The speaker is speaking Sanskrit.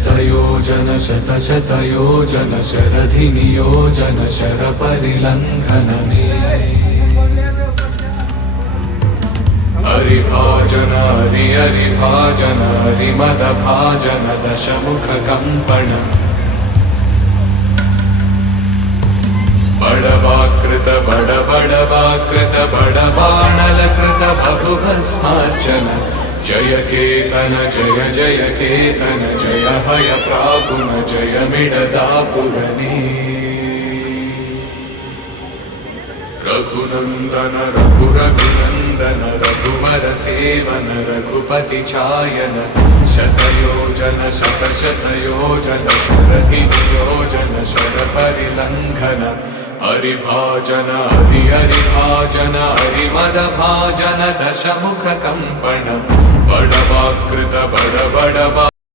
शतयोजन शतशतयोजन शरधिनियोजन शरपरिलङ्घनमे हरिभाजन हरिभाजन हरिमदभाजन दशमुखकम्पण बडवाकृत बडवाकृत बडबाणलकृत बहुभस्मार्चन जय केतन जय जय केतन जय हय प्रापुन जय मिडदापुरने रघुनंदन रघुनंदन रघुवर सेवन रघुपति छायन शतयोजन शतशतयोजन शरधिनियोजन शरपरिलङ्घन हरिभाजन हरिभाजन हरिमदभाजन दशमुखकम्पण बडवाकृत बडबडवा